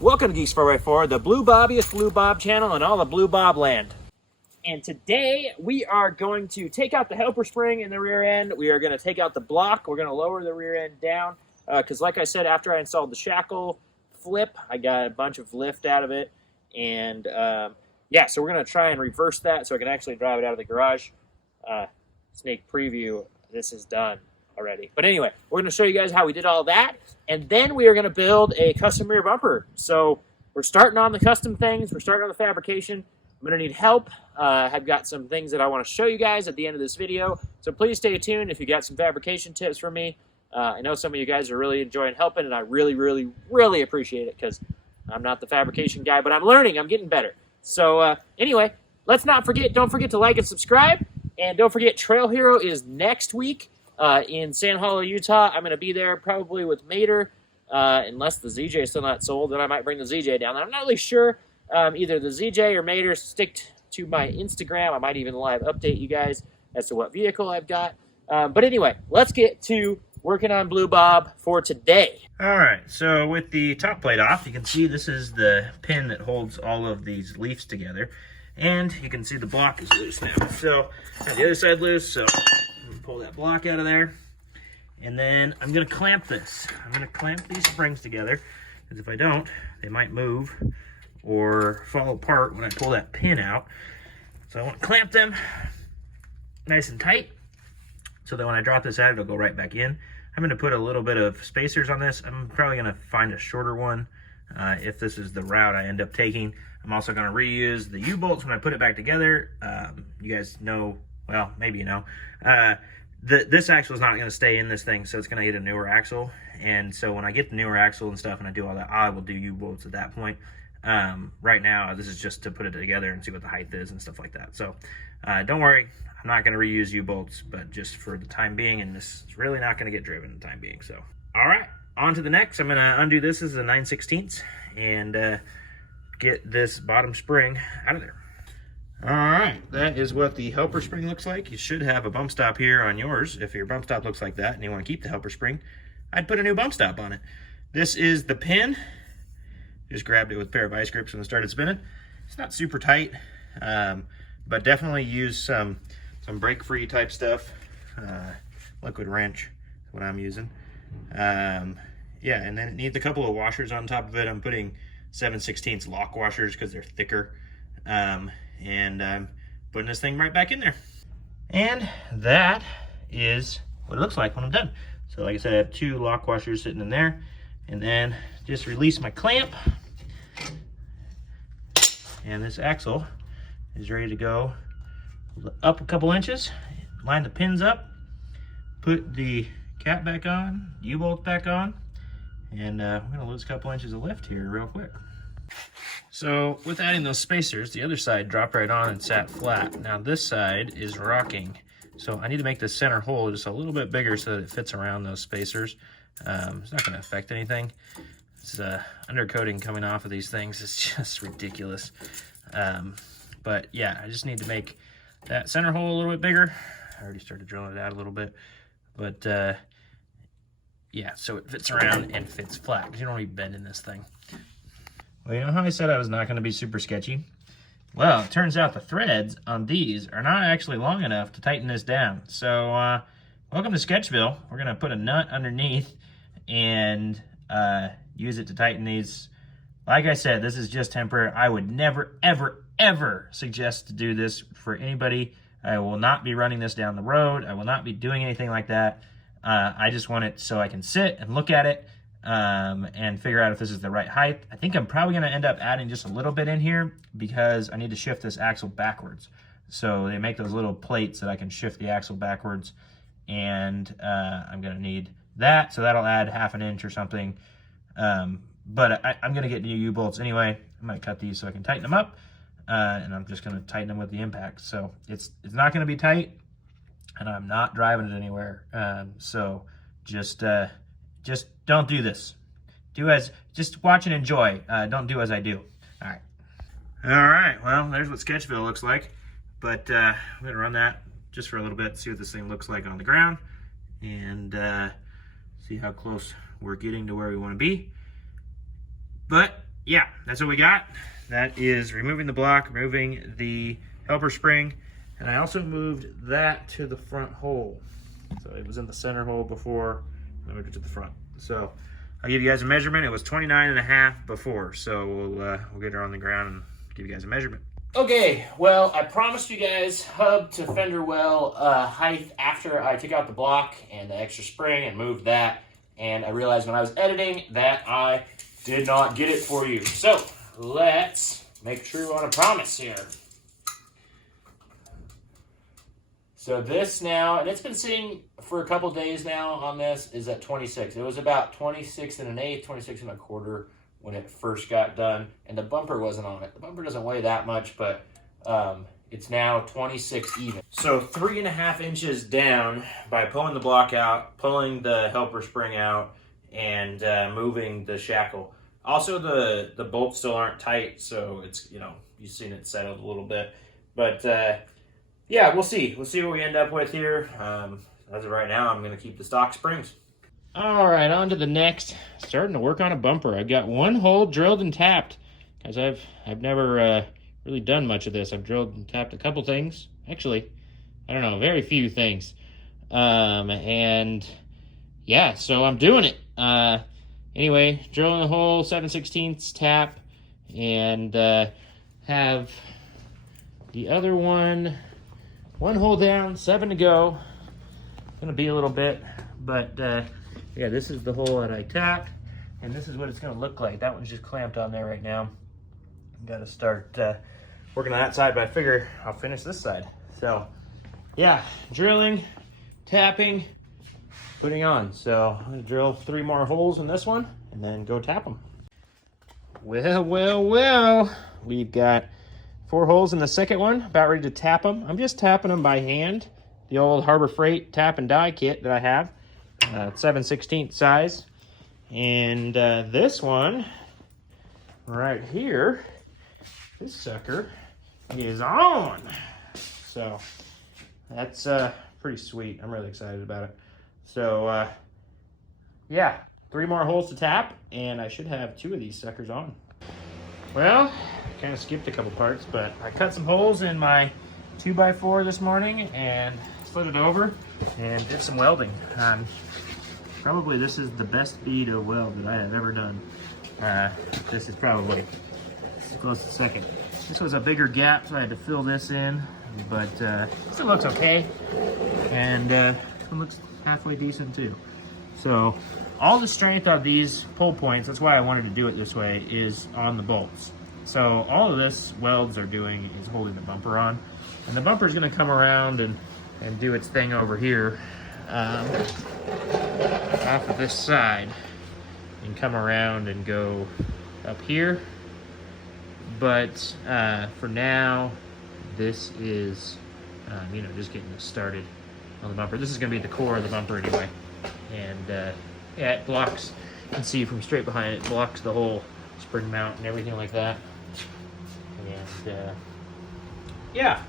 Welcome to Geeks 4x4, the Blue Bobbiest Blue Bob channel in all the Blue Bob land. And today we are going to take out the helper spring in the rear end. We are going to take out the block. We're going to lower the rear end down because like I said, after I installed the shackle flip, I got a bunch of lift out of it. And yeah, so we're going to try and reverse that so I can actually drive it out of the garage. Sneak preview, this is done already. But anyway, we're going to show you guys how we did all that. And then we are going to build a custom rear bumper. So we're starting on the custom things. We're starting on the fabrication. I'm going to need help. I've got some things that I want to show you guys at the end of this video. So please stay tuned if you got some fabrication tips for me. I know some of you guys are really enjoying helping, and I really, really, really appreciate it because I'm not the fabrication guy, but I'm learning. I'm getting better. So anyway, let's not forget, don't forget to like and subscribe. And don't forget, Trail Hero is next week in Sand Hollow, Utah. I'm going to be there probably with Mater, unless the ZJ is still not sold. Then I might bring the ZJ down. I'm not really sure. Either the ZJ or Mater. Stick to my Instagram. I might even live update you guys as to what vehicle I've got. But anyway, let's get to working on Blue Bob for today. All right, so with the top plate off, you can see this is the pin that holds all of these leaves together. And you can see the block is loose now. So I have the other side loose, so I'm gonna pull that block out of there. And then I'm gonna clamp this. I'm gonna clamp these springs together, because if I don't, they might move or fall apart when I pull that pin out. So I want to clamp them nice and tight, so that when I drop this out, it'll go right back in. I'm gonna put a little bit of spacers on this. I'm probably gonna find a shorter one if this is the route I end up taking. I'm also going to reuse the U-bolts when I put it back together. You guys know, well, maybe you know, this axle is not going to stay in this thing, so it's going to get a newer axle. And so when I get the newer axle and stuff and I do all that, I will do U-bolts at that point. Right now, this is just to put it together and see what the height is and stuff like that. So don't worry, I'm not going to reuse U-bolts, but just for the time being, and this is really not going to get driven the time being. So, all right, on to the next. I'm going to undo this as a 9/16 and get this bottom spring out of there. All right, that is what the helper spring looks like. You should have a bump stop here on yours. If your bump stop looks like that and you want to keep the helper spring, I'd put a new bump stop on it. This is the pin. Just grabbed it with a pair of vice grips when it started spinning. It's not super tight, but definitely use some break-free type stuff. Liquid wrench is what I'm using. Yeah, and then it needs a couple of washers on top of it. I'm putting 7/16 lock washers because they're thicker, and I'm putting this thing right back in there. And that is what it looks like when I'm done. So like I said, I have 2 lock washers sitting in there, and then just release my clamp, and this axle is ready to go up a couple inches. Line the pins up, put the cap back on, U-bolt back on, and we're going to lose a couple inches of lift here real quick. So with adding those spacers, the other side dropped right on and sat flat. Now this side is rocking. So I need to make the center hole just a little bit bigger so that it fits around those spacers. It's not going to affect anything. This undercoating coming off of these things is just ridiculous. But yeah, I just need to make that center hole a little bit bigger. I already started drilling it out a little bit. But yeah, so it fits around and fits flat, because you don't need bend in this thing. Well, you know how I said I was not going to be super sketchy? Well, it turns out the threads on these are not actually long enough to tighten this down. So, welcome to Sketchville. We're going to put a nut underneath and use it to tighten these. Like I said, this is just temporary. I would never, ever, ever suggest to do this for anybody. I will not be running this down the road. I will not be doing anything like that. I just want it so I can sit and look at it and figure out if this is the right height. I think I'm probably going to end up adding just a little bit in here because I need to shift this axle backwards. So they make those little plates that I can shift the axle backwards, and I'm going to need that. So that'll add 1/2 inch or something. But I'm going to get new U-bolts anyway. I'm going to cut these so I can tighten them up, and I'm just going to tighten them with the impact. So it's not going to be tight, and I'm not driving it anywhere. So just don't do this. Just watch and enjoy. Don't do as I do. All right. All right. Well, there's what Sketchville looks like. But I'm going to run that just for a little bit, see what this thing looks like on the ground, and see how close we're getting to where we want to be. But yeah, that's what we got. That is removing the block, removing the helper spring, and I also moved that to the front hole. So it was in the center hole before, I moved it to the front. So I'll give you guys a measurement. It was 29.5 before, so we'll get her on the ground and give you guys a measurement. Okay, well, I promised you guys hub to fender well height after I took out the block and the extra spring and moved that. And I realized when I was editing that I did not get it for you. So let's make true on a promise here. So this now, and it's been sitting for a couple days now on this, is at 26. It was about 26.1/8, 26.25 when it first got done, and the bumper wasn't on it. The bumper doesn't weigh that much, but it's now 26 even. So 3.5 inches down by pulling the block out, pulling the helper spring out, and moving the shackle. Also, the bolts still aren't tight, so it's, you know, you've seen it settled a little bit. But yeah, we'll see. We'll see what we end up with here. As of right now, I'm going to keep the stock springs. All right, on to the next. Starting to work on a bumper. I've got one hole drilled and tapped, because I've never really done much of this. I've drilled and tapped a couple things. Actually, I don't know, very few things. And yeah, so I'm doing it. Anyway, drilling a hole, 7/16 tap, and have the other one hole down, 7 to go. It's gonna be a little bit, but yeah, this is the hole that I tapped, and this is what it's gonna look like. That one's just clamped on there right now. Gotta start working on that side, but I figure I'll finish this side. So yeah, drilling, tapping, putting on. So I'm gonna drill 3 more holes in this one and then go tap them. Well, we've got 4 holes in the second one, about ready to tap them. I'm just tapping them by hand. The old Harbor Freight tap and die kit that I have, 7/16 size. And this one right here, this sucker is on. So that's pretty sweet. I'm really excited about it. So yeah, 3 more holes to tap, and I should have 2 of these suckers on. Well, kind of skipped a couple parts, but I cut some holes in my 2x4 this morning and slid it over and did some welding. Probably this is the best bead of weld that I have ever done. This is probably close to second. This was a bigger gap, so I had to fill this in, but still looks okay, and it looks halfway decent too. So all the strength of these pull points, that's why I wanted to do it this way, is on the bolts. So all of this welds are doing is holding the bumper on, and the bumper is going to come around and do its thing over here off of this side and come around and go up here. But for now, this is you know, just getting this started on the bumper. This is going to be the core of the bumper anyway, and yeah, it blocks, you can see from straight behind it, blocks the whole spring mount and everything like that. And yeah,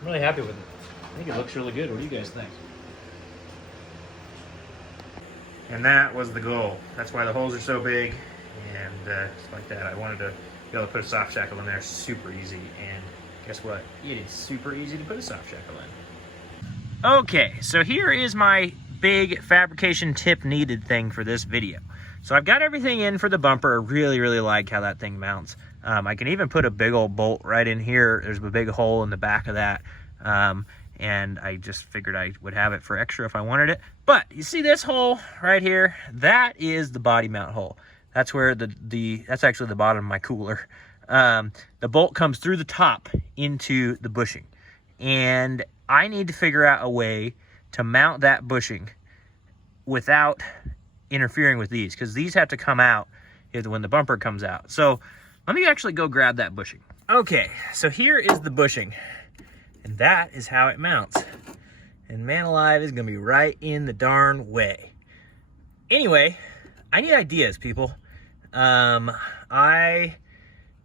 I'm really happy with it. I think it looks really good. What do you guys think? And that was the goal. That's why the holes are so big, and just like that. I wanted to be able to put a soft shackle in there super easy, and guess what? It is super easy to put a soft shackle in. Okay, so here is my big fabrication tip needed thing for this video. So I've got everything in for the bumper. I really like how that thing mounts. I can even put a big old bolt right in here. There's a big hole in the back of that. And I just figured I would have it for extra if I wanted it. But you see this hole right here? That is the body mount hole. That's where that's actually the bottom of my cooler. The bolt comes through the top into the bushing. And I need to figure out a way to mount that bushing without interfering with these, because these have to come out when the bumper comes out. So let me actually go grab that bushing. Okay, so here is the bushing, and that is how it mounts. And man alive, is gonna be right in the darn way. Anyway, I need ideas, people. I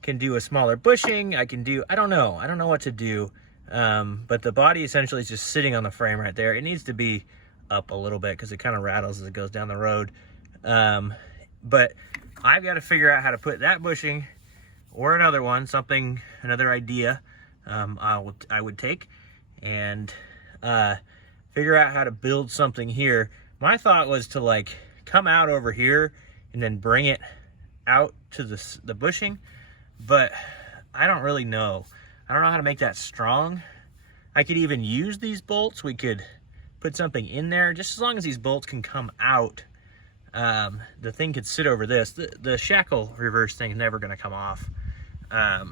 can do a smaller bushing. I don't know what to do. But the body essentially is just sitting on the frame right there. It needs to be up a little bit because it kind of rattles as it goes down the road. But I've got to figure out how to put that bushing or another one, another idea I would take, and figure out how to build something here. My thought was to like come out over here and then bring it out to the bushing, but I don't really know. I don't know how to make that strong. I could even use these bolts. We could put something in there, just as long as these bolts can come out. The thing could sit over this. The shackle reverse thing is never going to come off. But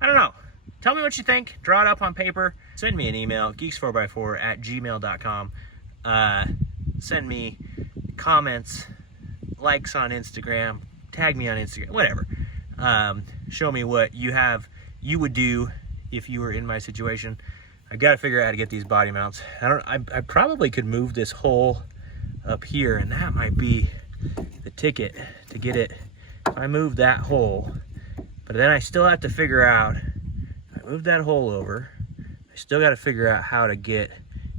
I don't know. Tell me what you think. Draw it up on paper. Send me an email, geeks4x4@gmail.com. Send me comments, likes on Instagram, tag me on Instagram, whatever. Show me what you would do if you were in my situation. I got to figure out how to get these body mounts. I probably could move this hole up here, and that might be the ticket to get it. If I move that hole, but then I still have to figure out, if I move that hole over, I still got to figure out how to get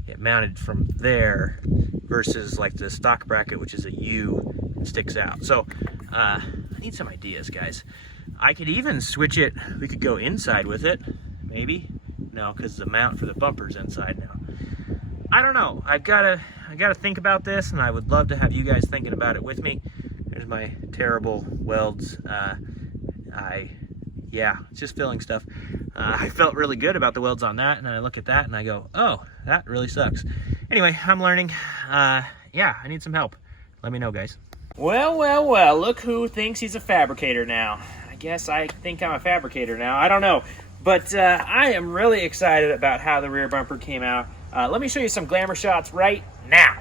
it mounted from there versus like the stock bracket, which is a U and sticks out. So I need some ideas, guys. I could even switch it. We could go inside with it, maybe. No, because the mount for the bumper's inside now. I don't know. I gotta think about this, and I would love to have you guys thinking about it with me. There's my terrible welds. Yeah, it's just filling stuff. I felt really good about the welds on that, and I look at that and I go, oh, that really sucks. Anyway, I'm learning. Yeah, I need some help. Let me know, guys. Well, look who thinks he's a fabricator now. I guess I think I'm a fabricator now. I don't know. But I am really excited about how the rear bumper came out. Let me show you some glamour shots right now.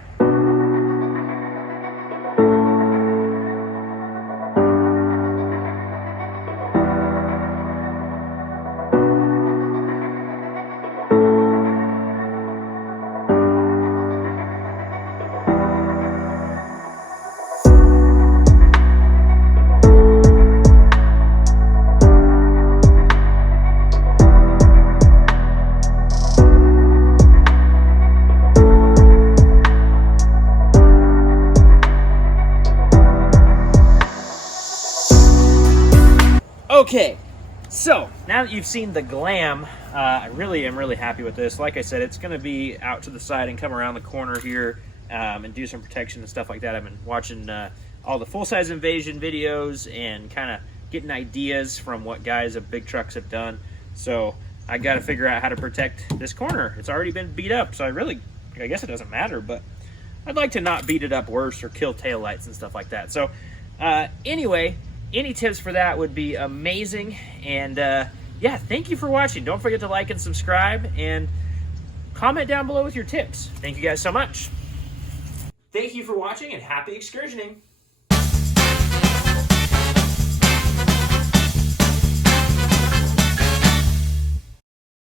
Okay, so now that you've seen the glam, I really am happy with this. Like I said, it's going to be out to the side and come around the corner here and do some protection and stuff like that. I've been watching all the full-size Invasion videos and kind of getting ideas from what guys of big trucks have done. So I got to figure out how to protect this corner. It's already been beat up, so I guess it doesn't matter, but I'd like to not beat it up worse or kill taillights and stuff like that. So anyway, any tips for that would be amazing. And yeah, thank you for watching. Don't forget to like and subscribe and comment down below with your tips. Thank you guys so much. Thank you for watching and happy excursioning.